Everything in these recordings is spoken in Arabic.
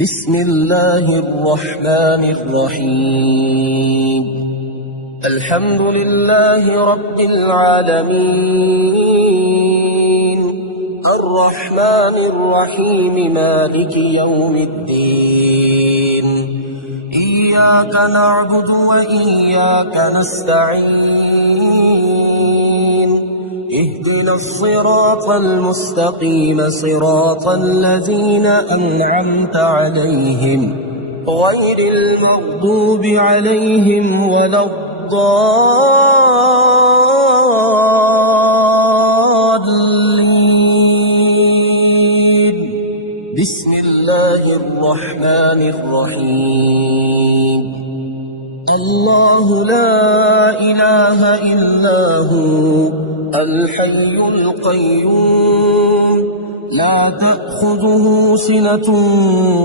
بسم الله الرحمن الرحيم. الحمد لله رب العالمين، الرحمن الرحيم، مالك يوم الدين. إياك نعبد وإياك نستعين، اهدنا الصراط المستقيم، صراط الذين أنعمت عليهم غير المغضوب عليهم ولا الضالين. بسم الله الرحمن الرحيم. الله لا إله إلا هو الحي القيوم، لا تأخذه سنة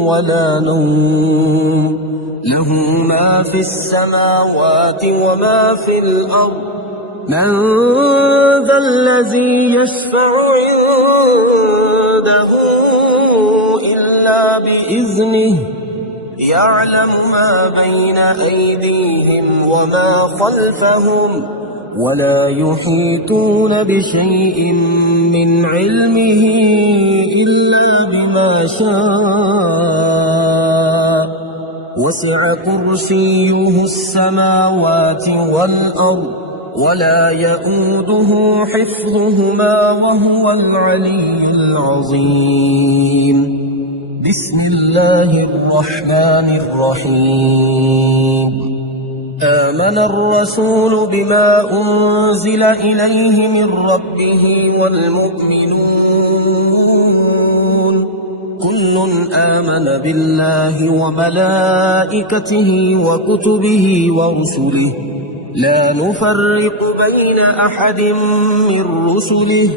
ولا نوم، له ما في السماوات وما في الأرض. من ذا الذي يشفع عنده إلا بإذنه، يعلم ما بين أيديهم وما خلفهم، ولا يحيطون بشيء من علمه إلا بما شاء. وسع كرسيه السماوات والأرض، ولا يئوده حفظهما، وهو العلي العظيم. بسم الله الرحمن الرحيم. آمن الرسول بما أنزل إليه من ربه والمؤمنون، كل آمن بالله وملائكته وكتبه ورسله، لا نفرق بين أحد من رسله،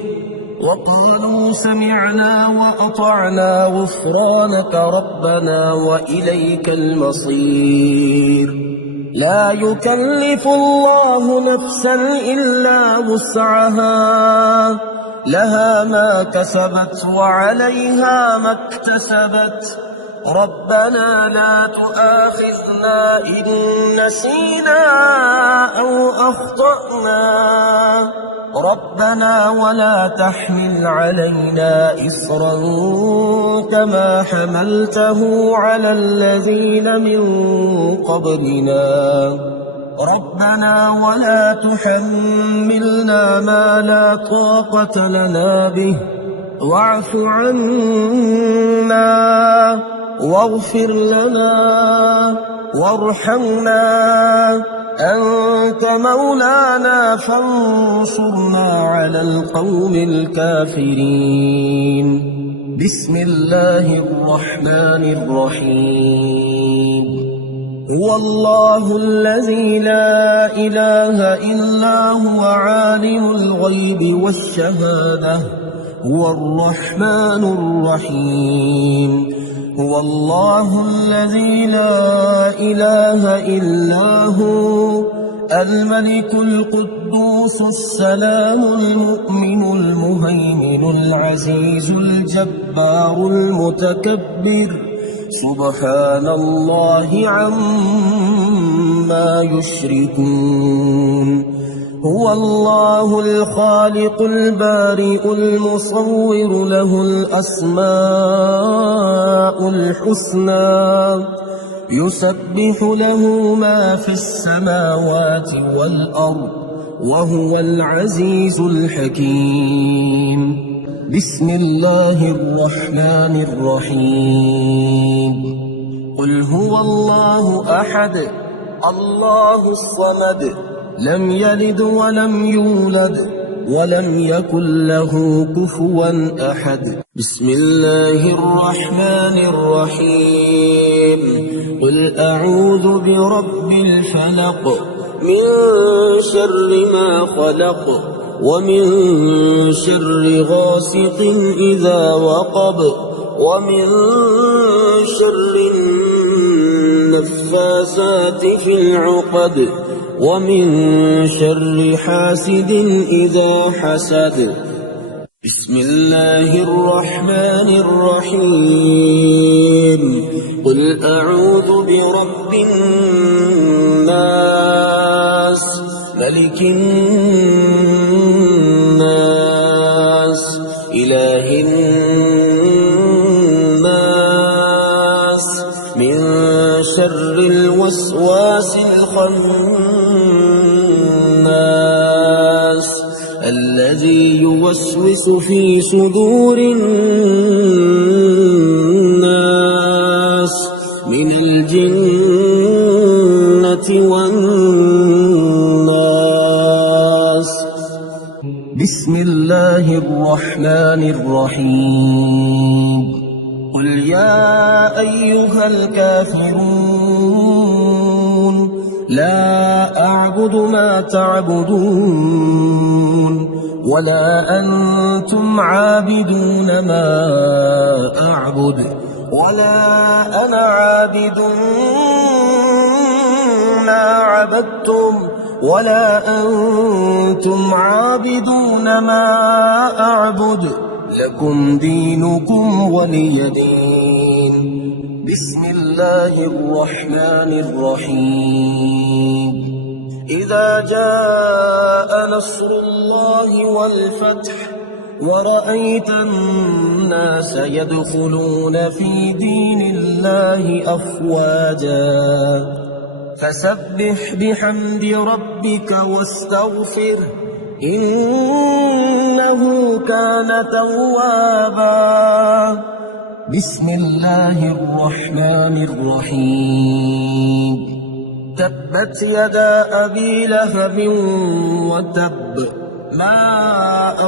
وقالوا سمعنا وأطعنا غفرانك ربنا وإليك المصير. لا يكلف الله نفسا إلا وسعها، لها ما كسبت وعليها ما اكتسبت. ربنا لا تؤاخذنا إن نسينا أو أخطأنا، ربنا ولا تحمل علينا إصرا كما حملته على الذين من قبلنا، ربنا ولا تحملنا ما لا طاقة لنا به، واعف عنا واغفر لنا وارحمنا، أنت مولانا فانصرنا على القوم الكافرين. بسم الله الرحمن الرحيم. هو الله الذي لا إله إلا هو عالم الغيب والشهادة، هو الرحمن الرحيم. هو الله الذي لا إله إلا هو الملك القدوس السلام المؤمن المهيمن العزيز الجبار المتكبر، سبحان الله عما يشركون. هو الله الخالق البارئ المصور، له الأسماء الحسنى، يسبح له ما في السماوات والأرض، وهو العزيز الحكيم. بسم الله الرحمن الرحيم. قل هو الله أحد، الله الصمد، لم يلد ولم يولد ولم يكن له كفوا أحد. بسم الله الرحمن الرحيم. قل أعوذ برب الفلق، من شر ما خلق، ومن شر غاسق إذا وقب، ومن شر النفاثات في العقد، ومن شر حاسد إذا حسد. بسم الله الرحمن الرحيم قل أعوذ برب الناس ملك الناس إله الناس من شر الوسواس الخناس الذي يوسوس في صدور الناس من الجنة والناس. بسم الله الرحمن الرحيم. قل يا أيها الكافرون لا أعبد ما تعبدون ولا أنتم عابدون ما أعبد ولا أنا عابد ما عبدتم ولا أنتم عابدون ما أعبد لكم دينكم ولي دين. بسم الله الرحمن الرحيم. إذا جاء نصر الله والفتح ورأيت الناس يدخلون في دين الله أفواجا فسبح بحمد ربك واستغفره إنه كان توابا. بسم الله الرحمن الرحيم. تبت يدا أبي لهب وتب ما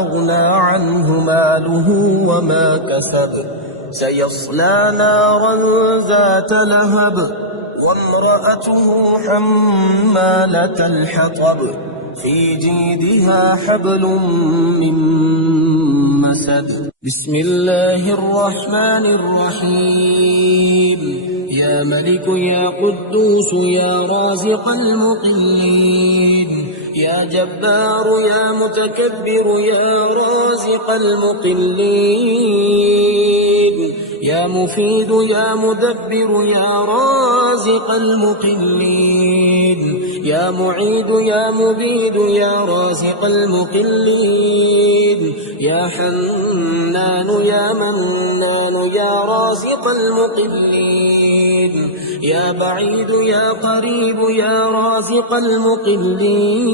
أغنى عنه ماله وما كسب سيصلى نارا ذات لهب وامرأته حمالة الحطب في جيدها حبل من مسد. بسم الله الرحمن الرحيم. يا ملك يا قدوس يا رازق المقيم يا جبار يا متكبر يا رازق المقلين يا مفيد يا مدبر يا رازق المقلين يا معيد يا مبيد يا رازق المقلين يا حنان يا منان يا رازق المقلين يا بعيد يا قريب يا رازق المقلين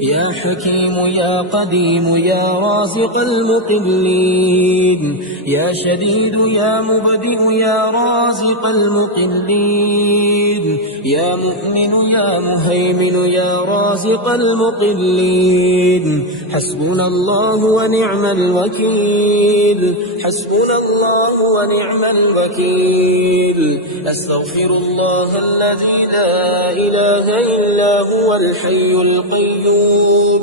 يا حكيم يا قديم يا رازق المقلين يا شديد يا مبدئ يا رازق المقلين يا مؤمن يا مهيمن يا رازق المقلين. حسبنا الله ونعم الوكيل حسبنا الله ونعم الوكيل. أستغفر الله الذي لا إله إلا هو الحي القيوم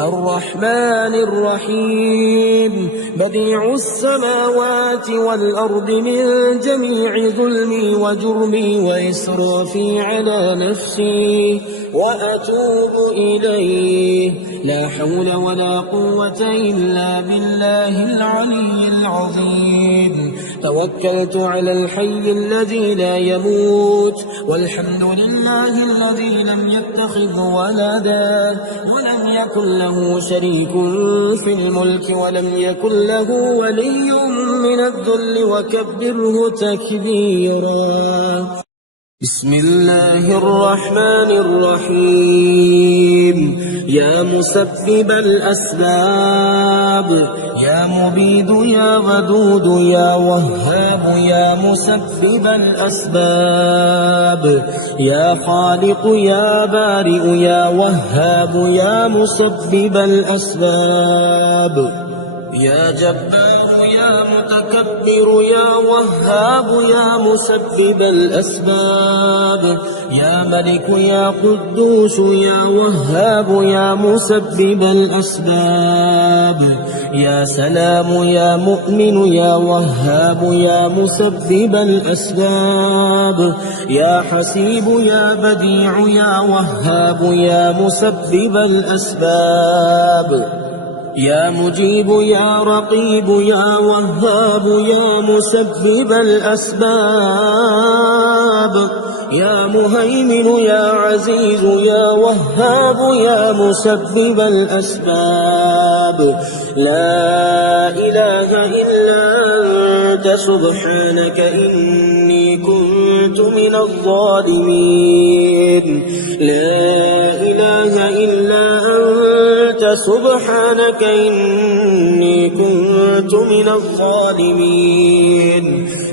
الرحمن الرحيم بديع السماوات والأرض من جميع ظلمي وجرمي وإسرافي على نفسي وأتوب إليه لا حول ولا قوة إلا بالله العلي العظيم. توكلت على الحي الذي لا يموت والحمد لله الذي لم يتخذ ولدا ولم يكن له شريك في الملك ولم يكن له ولي من الذل وكبره تكبيرا. بسم الله الرحمن الرحيم. يا مسبب الأسباب يا مبيد يا ودود يا وهاب يا مسبب الأسباب يا خالق يا بارئ يا وهاب يا مسبب الأسباب يا جبار يا متكبر يا وهاب يا مسبب الأسباب يا ملك يا قدوس يا وهاب يا مسبب الأسباب يا سلام يا مؤمن يا وهاب يا مسبب الأسباب يا حسيب يا بديع يا وهاب يا مسبب الأسباب يا مجيب يا رقيب يا وهاب يا مسبب الأسباب يا مهيمن يا عزيز يا وهاب يا مسبب الأسباب لا إله إلا أنت سبحانك إني كنت من الظالمين لا إله إلا أنت سبحانك إني كنت من الظالمين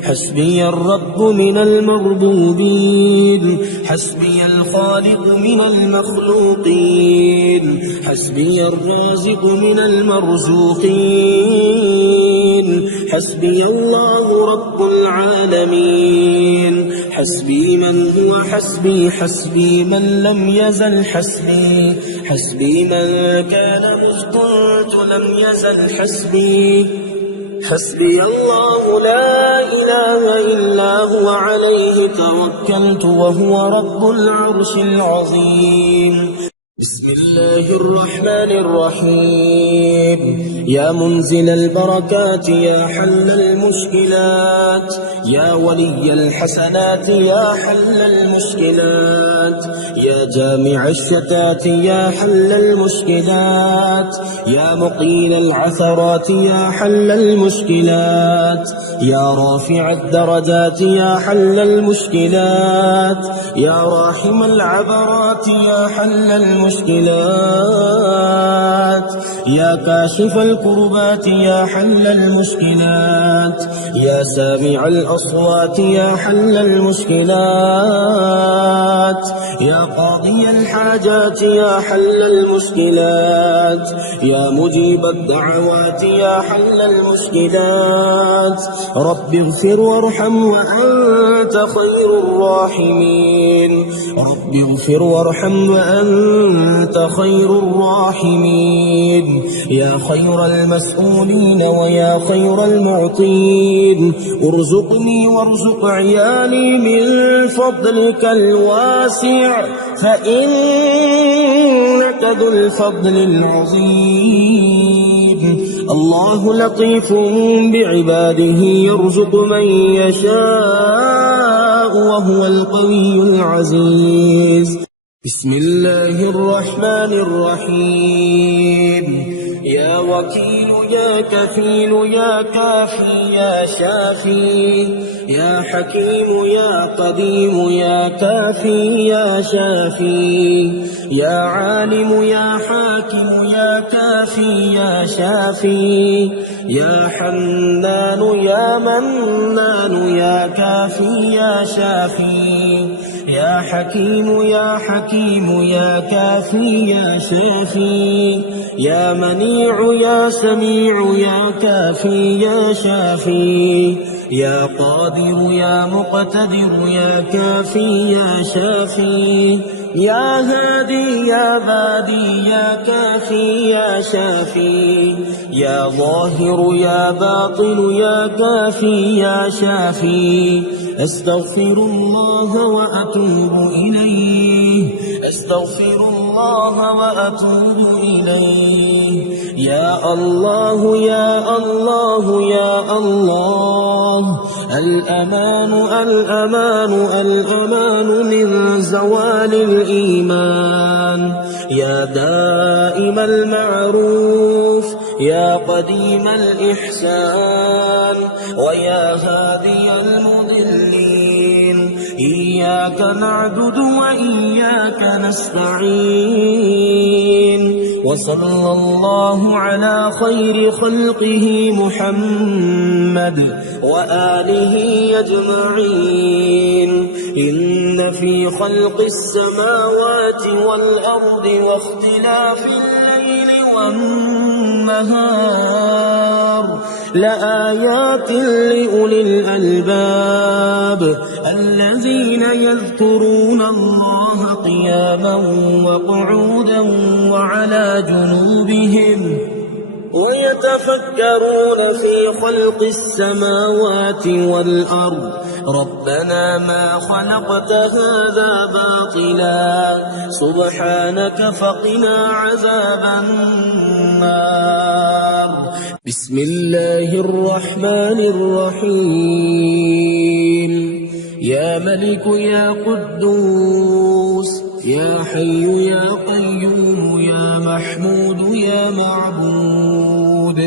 حسبي الرب من المربوبين حسبي الخالق من المخلوقين حسبي الرازق من المرزوقين حسبي الله رب العالمين حسبي من هو حسبي حسبي من لم يزل حسبي حسبي من كان مذ كنت لم يزل حسبي حسبي الله لا إله إلا هو عليه توكلت وهو رب العرش العظيم بسم الله الرحمن الرحيم يا منزل البركات يا حل المشكلات يا ولي الحسنات يا حل المشكلات يا جامع الشتات يا حل المشكلات يا مقيل العثرات يا حل المشكلات يا رافع الدرجات يا حل المشكلات يا راحم العبرات يا حل المشكلات يا كاشف الكربات يا حل المشكلات يا سامع الأصوات يا حل المشكلات يا قاضي الحاجات يا حل المشكلات يا مجيب الدعوات يا حل المشكلات رب اغفر وارحم وأنت خير الراحمين رب اغفر وارحم وأنت خير الراحمين يا خير المسؤولين ويا خير المعطين ارزقني وارزق عيالي من فضلك الواسع فإنك ذو الفضل العظيم الله لطيف بعباده يرزق من يشاء وهو القوي العزيز بسم الله الرحمن الرحيم يا وكيل يا كفيل يا كافي يا شافي يا حكيم يا قديم يا كافي يا شافي يا عالم يا حاكم يا كافي يا شافي يا حنان يا منان يا كافي يا شافي يا حكيم يا حكيم يا كافي يا شافي يا منيع يا سميع يا كافي يا شافي يا قادر يا مقتدر يا كافي يا شافي يا هادي يا بادي يا كافي يا شافي يا ظاهر يا باطن يا كافي يا شافي أستغفر الله وأتوب إليه أستغفر الله وأتوب إليه يا الله يا الله يا الله الأمان الأمان الأمان من زوال الإيمان يا دائم المعروف يا قديم الإحسان ويا هادي المضلين إياك نعبد وإياك نستعين وصلى الله على خير خلقه محمد وآله أجمعين إن في خلق السماوات والأرض واختلاف الليل والنهار لآيات لأولي الألباب الذين يذكرون الله قياما وقعودا وعلى جنوبهم ويتفكرون في خلق السماوات والأرض ربنا ما خلقت هذا باطلا سبحانك فقنا عذاب النار. بسم الله الرحمن الرحيم. يا ملك يا قدوس يا حي يا قيوم يا محمود يا معبود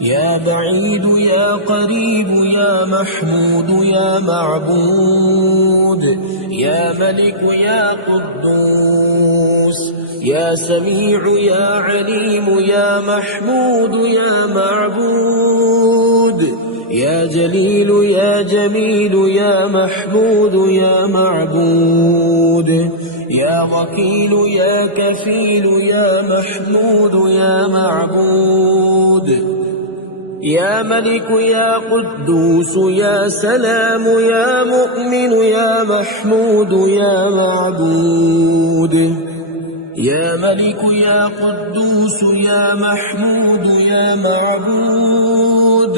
يا بعيد يا قريب يا محمود يا معبود يا ملك يا قدوس يا سميع يا عليم يا محمود يا معبود يا جليل يا جميل يا محمود يا معبود يا وكيل يا كفيل يا محمود يا معبود يا ملك يا قدوس يا سلام يا مؤمن يا محمود يا معبود يا ملك يا قدوس يا محمود يا معبود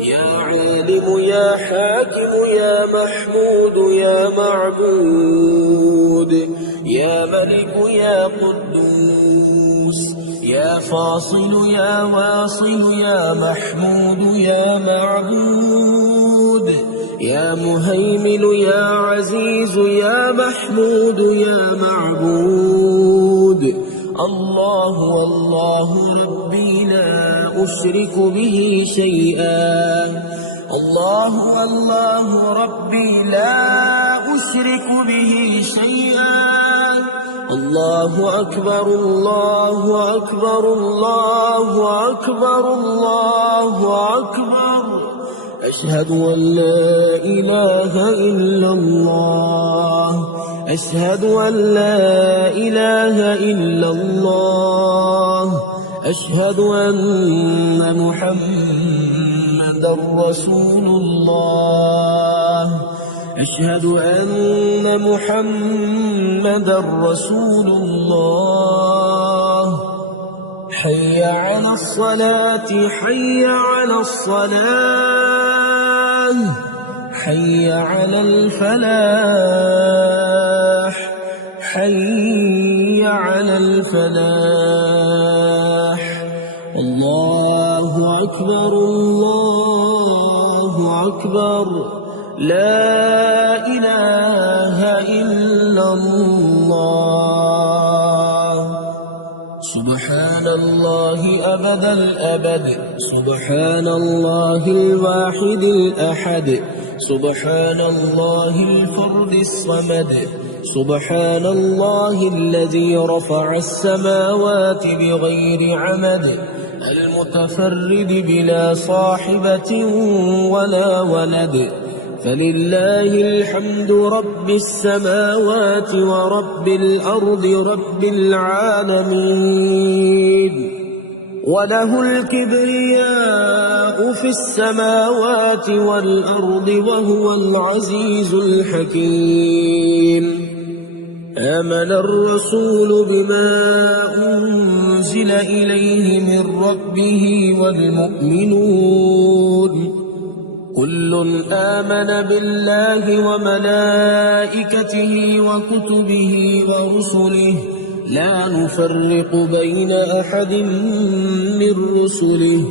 يا عالم يا حاكم يا محمود يا معبود يا ملك يا قدوس يا فاصل يا واصل يا محمود يا معبود يا مهيمن يا عزيز يا محمود يا معبود الله والله ربي لا أشرك به شيئا الله الله ربي لا أشرك به شيئا الله أكبر الله أكبر الله أكبر الله أكبر أشهد أن لا إله إلا الله أشهد أن لا إله إلا الله أشهد أن محمدا رسول الله أشهد أن محمدا رسول الله حي على الصلاة حي على الصلاة حي على الفلاح حي على الفلاح الله أكبر الله أكبر لا إله إلا الله سبحان الله أبد الأبد سبحان الله الواحد الأحد سبحان الله الفرد الصمد سبحان الله الذي رفع السماوات بغير عمد المتفرد بلا صاحبة ولا ولد فلله الحمد رب السماوات ورب الأرض رب العالمين وله الكبرياء في السماوات والأرض وهو العزيز الحكيم آمن الرسول بما أنزل إليه من ربه والمؤمنون كل آمن بالله وملائكته وكتبه ورسله لا نفرق بين أحد من رسله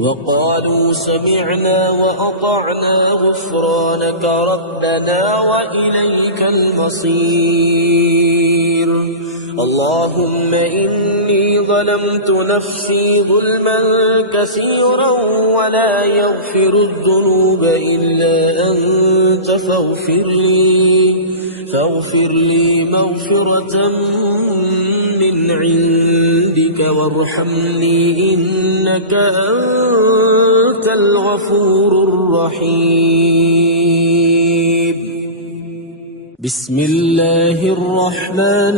وقالوا سمعنا وأطعنا غفرانك ربنا وإليك المصير اللهم إني ظلمت نفسي ظلما كثيرا ولا يغفر الذنوب إلا أنت فاغفر لي مغفرة من عندك وارحمني إنك أنت الغفور الرحيم بسم الله الرحمن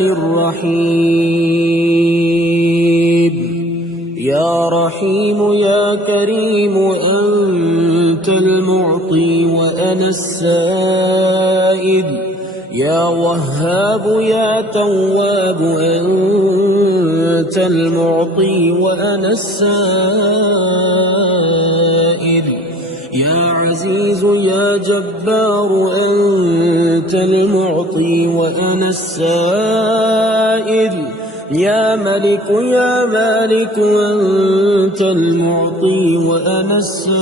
الرحيم يا رحيم يا كريم أنت المعطي وأنا السائل يا وهاب يا تواب أنت المعطي وأنا السائل، يا عزيز يا جبار أنت المعطي وأنا السائل، يا ملك يا مالك أنت المعطي وأنا السائل،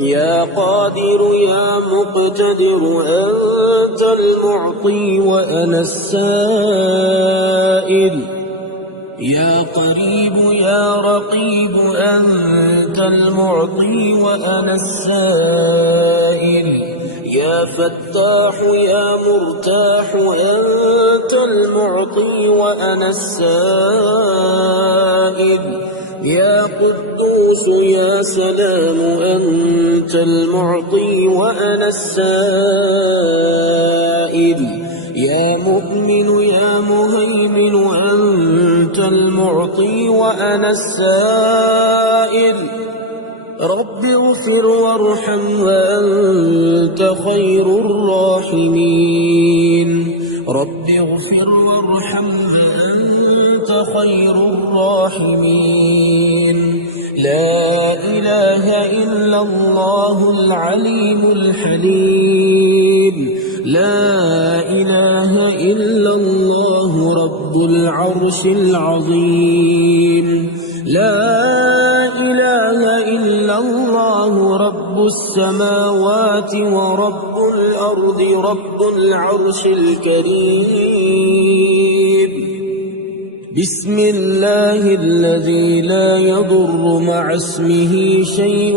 يا قادر يا مقتدر أنت المعطي وأنا السائل، يا قريب يا رقيب أنت المعطي وأنا السائل، يا فتاح يا مرتاح أنت المعطي وأنا السائل، يا قدوس يا سلام أنت المعطي وأنا السائل، يا مؤمن يا مهيمن أنت المعطي وأنا السائل، رب اغفر وارحم وأنت خير الراحمين، رب اغفر وارحم وأنت خير الراحمين، لا إله إلا الله العليم الحليم، لا إله إلا الله رب العرش العظيم، لا إله إلا الله رب السماوات ورب الأرض رب العرش الكريم. بسم الله الذي لا يضر مع اسمه شيء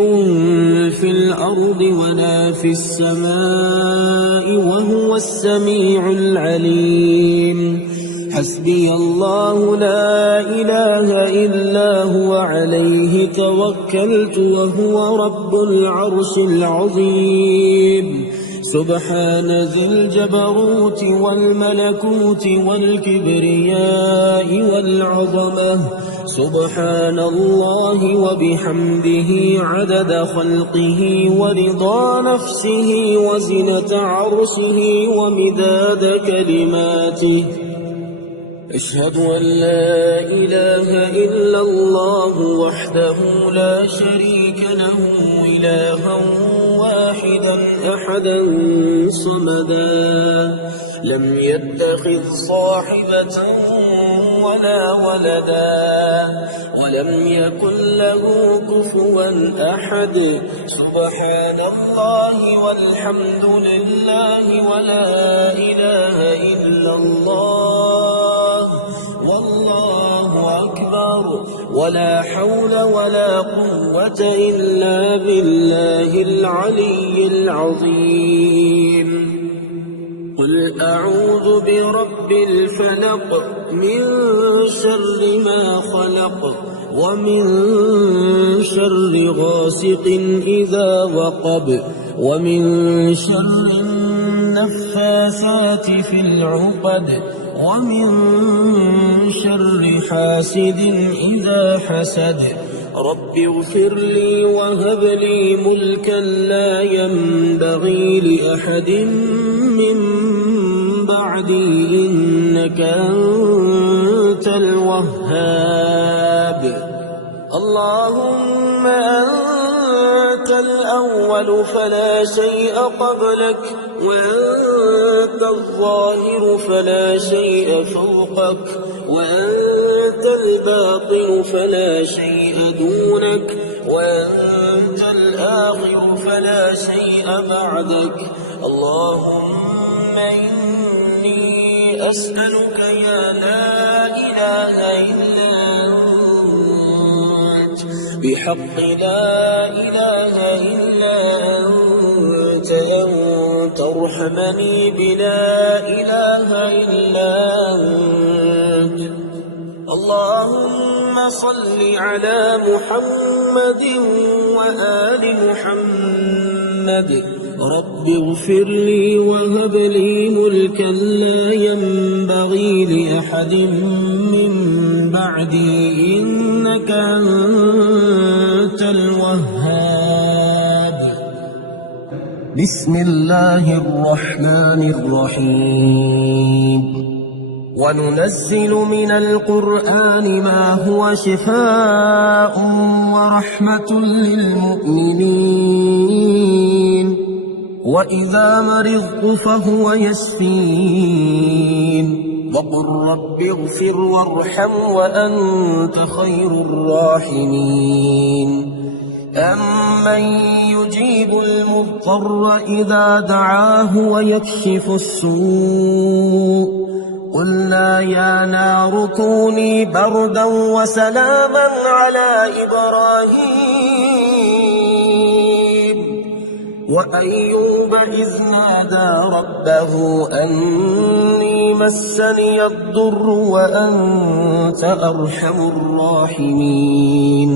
في الأرض ولا في السماء وهو السميع العليم. حسبي الله لا إله إلا هو عليه توكلت وهو رب العرش العظيم. سبحان ذي الجبروت والملكوت والكبرياء والعظمة، سبحان الله وبحمده عدد خلقه ورضا نفسه وزنة عرشه ومداد كلماته. أشهد أن لا إله إلا الله وحده لا شريك له إلها واحدا أحدا صمدا، لم يتخذ صاحبة ولا ولدا ولم يكن له كفوا أحد. سبحان الله والحمد لله ولا إله إلا الله والله أكبر، ولا حول ولا قوة إلا بالله العلي العظيم. قل أعوذ برب الفلق من شر ما خلق ومن شر غاسق إذا وقب ومن شر النفاثات في العقد ومن شر حاسد إذا حسد. رب اغفر لي وهب لي ملكا لا ينبغي لأحد من بعدي إنك أنت الوهاب. اللهم أنت الأول فلا شيء قبلك، وأنت الظاهر فلا شيء فوقك، وأنت الباطن فلا شيء دونك، وأنت الآخر فلا شيء بعدك. اللهم إني أسألك يا لا إله إلا أنت بحق لا إله إلا أنت أن ترحمني بلا إله إلا أنت. اللهم صل على محمد وآل محمد. رب اغفر لي وهب لي ملكا لا ينبغي لأحد من بعدي إنك أنت الوهاب. بسم الله الرحمن الرحيم وننزل من القرآن ما هو شفاء ورحمة للمؤمنين وإذا مرضت فهو يشفين وقل رب اغفر وارحم وأنت خير الراحمين أمن يجيب المضطر إذا دعاه ويكشف السوء قلنا يا نار كوني بردا وسلاما على إبراهيم وأيوب إذ نادى ربه أني مسني الضر وأنت أرحم الراحمين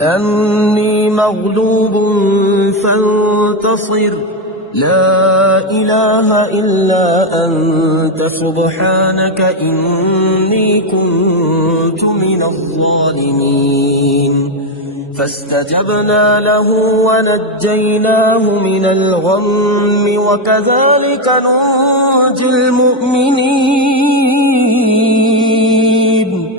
أني مغلوب فانتصر لا إله إلا أنت سبحانك إني كنت من الظالمين فاستجبنا له ونجيناه من الغم وكذلك ننجي المؤمنين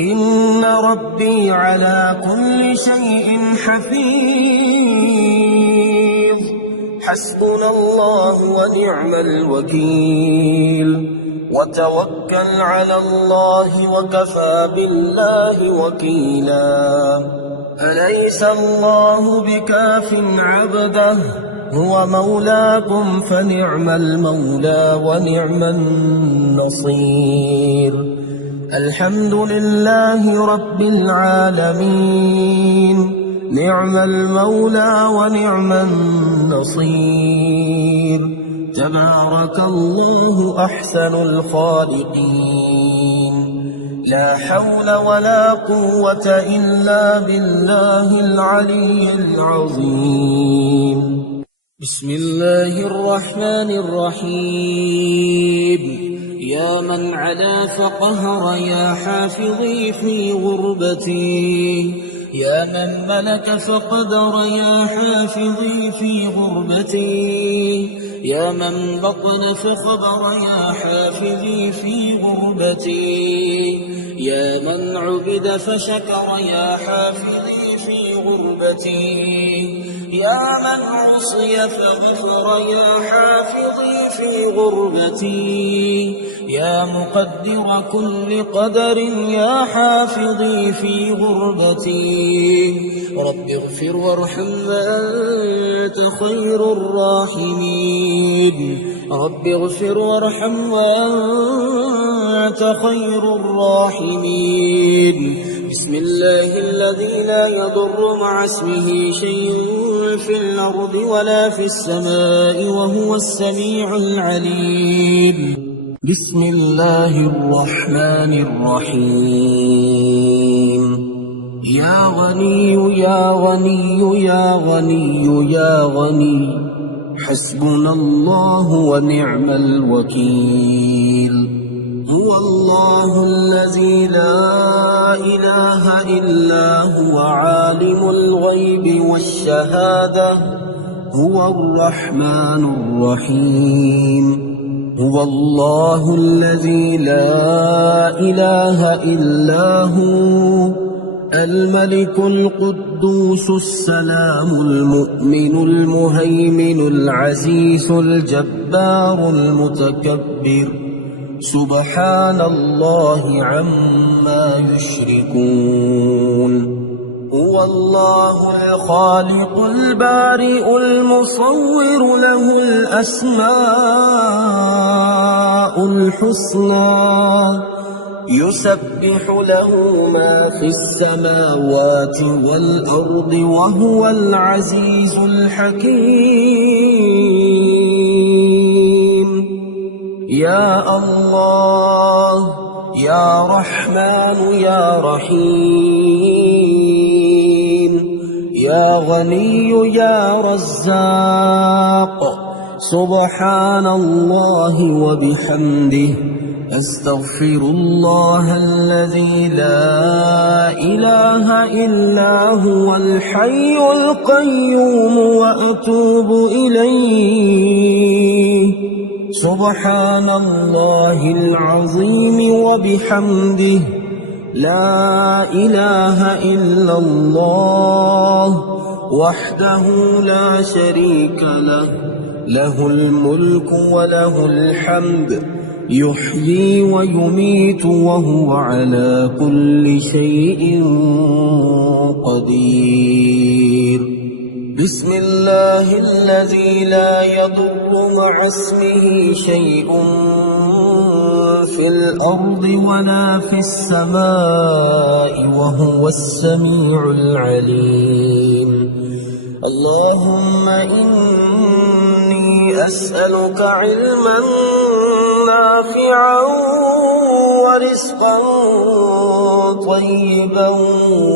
إن ربي على كل شيء حفيظ حسبنا الله ونعم الوكيل وتوكل على الله وكفى بالله وكيلا أليس الله بكاف عبده هو مولاكم فنعم المولى ونعم النصير الحمد لله رب العالمين نعم المولى ونعم النصير تبارك الله أحسن الخالقين لا حول ولا قوة إلا بالله العلي العظيم بسم الله الرحمن الرحيم يا من علا فقهر يا حافظي في غربتي يا من ملك فقدر يا حافظي في غربتي يا من بطن فخبر يا حافظي في غربتي يا من عبد فشكر يا حافظي في غربتي يا من عصي فغفر يا حافظي في غربتي يا مقدر كل قدر يا حافظي في غربتي رب اغفر وارحم وأنت خير الراحمين رب اغفر وارحم وأنت خير الراحمين بسم الله الذي لا يضر مع اسمه شيء في الأرض ولا في السماء وهو السميع العليم بسم الله الرحمن الرحيم يا غني يا غني يا غني يا غني حسبنا الله ونعم الوكيل هو الله الذي لا إله إلا هو عالم الغيب والشهادة هو الرحمن الرحيم هو الله الذي لا إله إلا هو الملك القدوس السلام المؤمن المهيمن العزيز الجبار المتكبر سبحان الله عما يشركون هو الله الخالق البارئ المصور له الأسماء الحسنى يسبح له ما في السماوات والأرض وهو العزيز الحكيم يا الله يا رحمن يا رحيم يا غني يا رزاق سبحان الله وبحمده أستغفر الله الذي لا إله إلا هو الحي القيوم وأتوب إليه. سبحان الله العظيم وبحمده، لا إله إلا الله وحده لا شريك له، له الملك وله الحمد، يحيي ويميت وهو على كل شيء قدير. بسم الله الذي لا يضر مع اسمه شيء في الأرض ولا في السماء وهو السميع العليم. اللهم إني أسألك علما نافعا ورزقا طيبا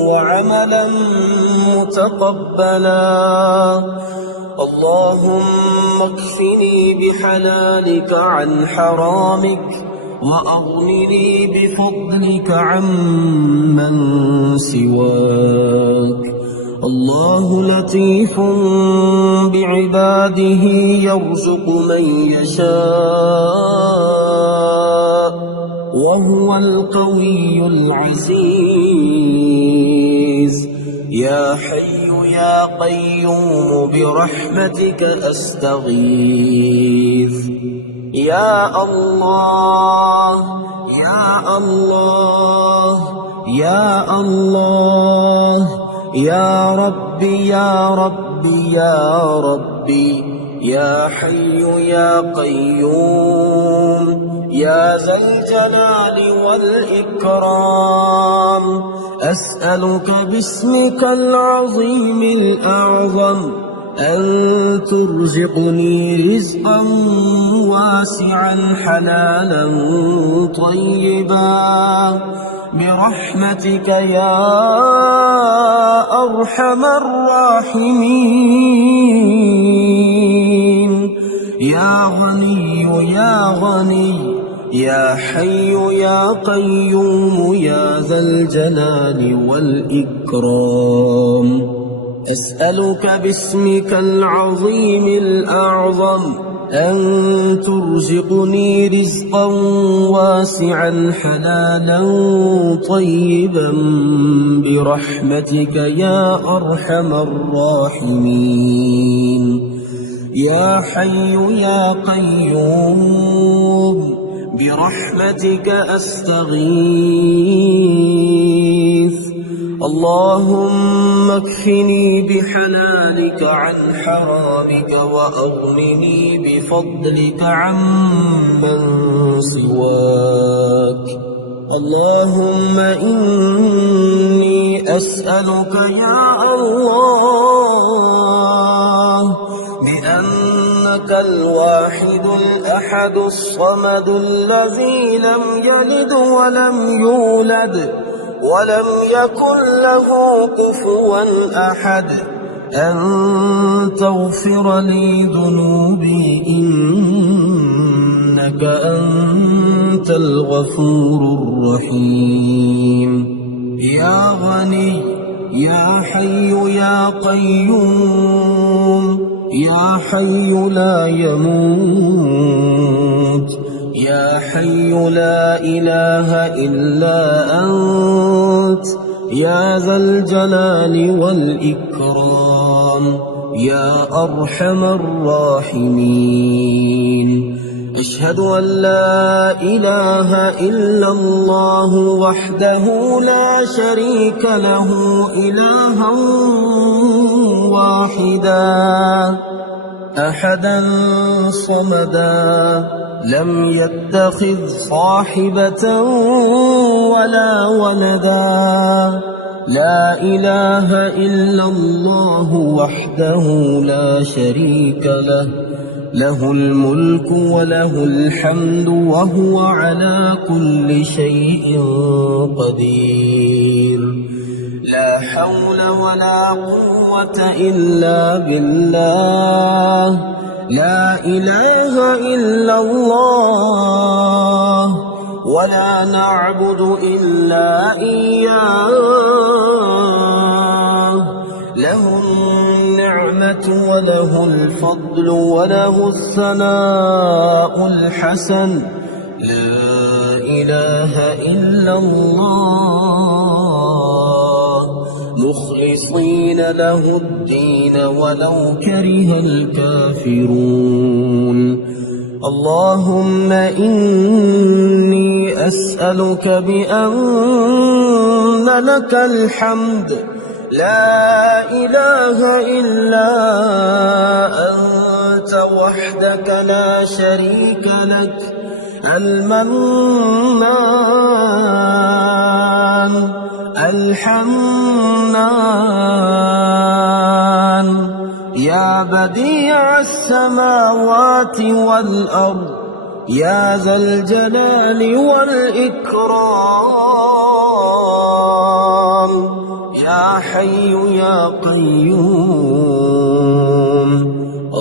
وعملا متقبلا. اللهم اكفني بحلالك عن حرامك وأغنني بفضلك عمن سواك. الله لطيف بعباده يرزق من يشاء وهو القوي العزيز. يا حي يا قيوم برحمتك أستغيث. يا الله يا الله يا الله يا ربي يا ربي يا ربي، يا حي يا قيوم يا ذا الجلال والإكرام، أسألك باسمك العظيم الأعظم أن ترزقني رزقا واسعا حلالا طيبا برحمتك يا أرحم الراحمين. يا غني يا غني يا حي يا قيوم يا ذا الجلال والإكرام، أسألك باسمك العظيم الأعظم أن ترزقني رزقا واسعا حلالا طيبا برحمتك يا أرحم الراحمين. يا حي يا قيوم برحمتك أستغيث. اللهم اكفني بحلالك عن حرامك وأغنني بفضلك عمن سواك. اللهم إني أسألك يا الله بأنك الواحد الأحد الصمد الذي لم يلد ولم يولد ولم يكن له كفوا أحد أن تغفر لي ذنوبي إنك أنت الغفور الرحيم. يا غني يا حي يا قيوم يا حي لا يموت، يا حي لا إله إلا أنت، يا ذا الجلال والإكرام، يا أرحم الراحمين. أشهد أن لا إله إلا الله وحده لا شريك له إلها واحدا أحدا صمدا لم يتخذ صاحبة ولا ولدا. لا إله إلا الله وحده لا شريك له، له الملك وله الحمد وهو على كل شيء قدير. لا حول ولا قوة إلا بالله. لا إله إلا الله ولا نعبد إلا إياه، له النعمة وله الفضل وله الثناء الحسن، لا إله إلا الله، مخلصين له الدين ولو كره الكافرون. اللهم إني أسألك بأن لك الحمد لا إله إلا أنت وحدك لا شريك لك، المنان الحنان، يا بديع السماوات والأرض، يا ذا الجلال والإكرام، يا حي يا قيوم.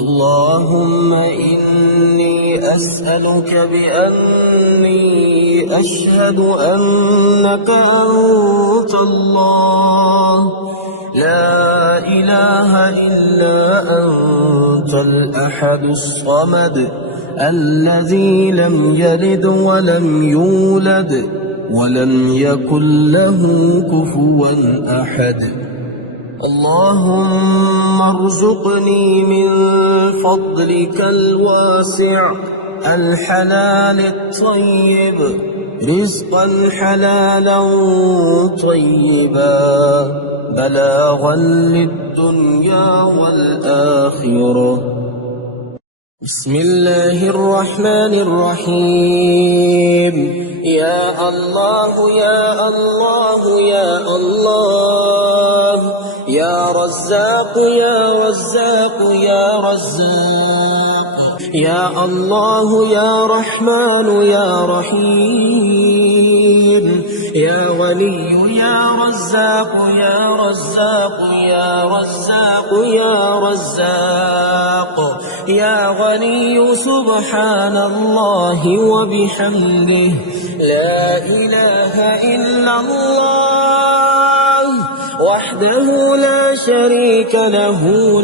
اللهم إني أسألك بأني أشهد أنك أنت الله، لا إله إلا أنت الأحد الصمد، الذي لم يلد ولم يولد ولم يكن له كفوا أحد. اللهم ارزقني من فضلك الواسع الحلال الطيب رزقا حلالا طيبا بلاغا للدنيا والآخرة. بسم الله الرحمن الرحيم. يا الله يا الله يا الله، يا رزاق يا رزاق يا رزاق، يا الله يا رحمن يا رحيم، يا غني يا رزاق يا رزاق يا رزاق يا رزاق، يا غني سبحان الله وبحمده، لا إله إلا الله وحده لا شريك له،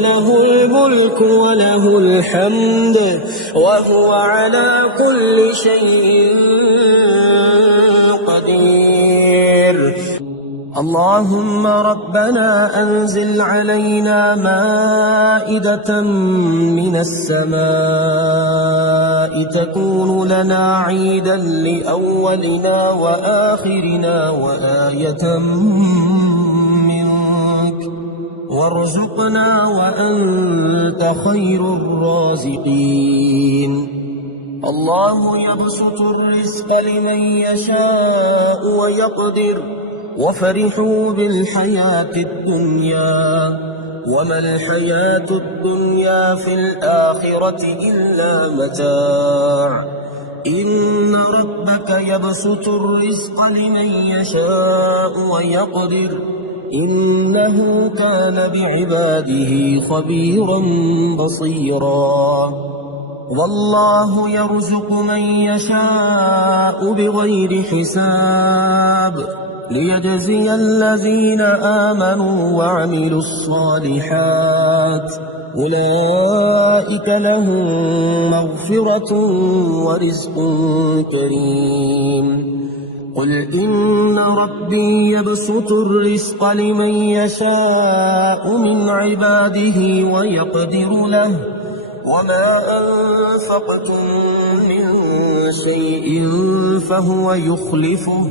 له الملك وله الحمد وهو على كل شيء قدير. اللهم ربنا أنزل علينا مائدة من السماء تكون لنا عيدا لأولنا وآخرنا وآية منك، وارزقنا وأنت خير الرازقين. الله يبسط الرزق لمن يشاء ويقدر، وفرحوا بالحياة الدنيا وما الحياة الدنيا في الآخرة إلا متاع. إن ربك يبسط الرزق لمن يشاء ويقدر، إنه كان بعباده خبيرا بصيرا. والله يرزق من يشاء بغير حساب، ليجزي الذين آمنوا وعملوا الصالحات، أولئك لهم مغفرة ورزق كريم. قل إن ربي يبسط الرزق لمن يشاء من عباده ويقدر له، وما أنفقتم من شيء فهو يخلفه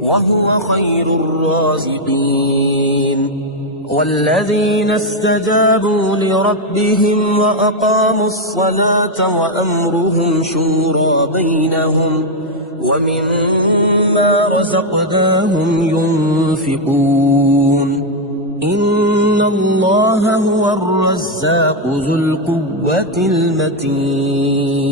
وهو خير الرازقين. والذين استجابوا لربهم وأقاموا الصلاة وأمرهم شورى بينهم ومما رزقناهم ينفقون. إن الله هو الرزاق ذو القوة المتين.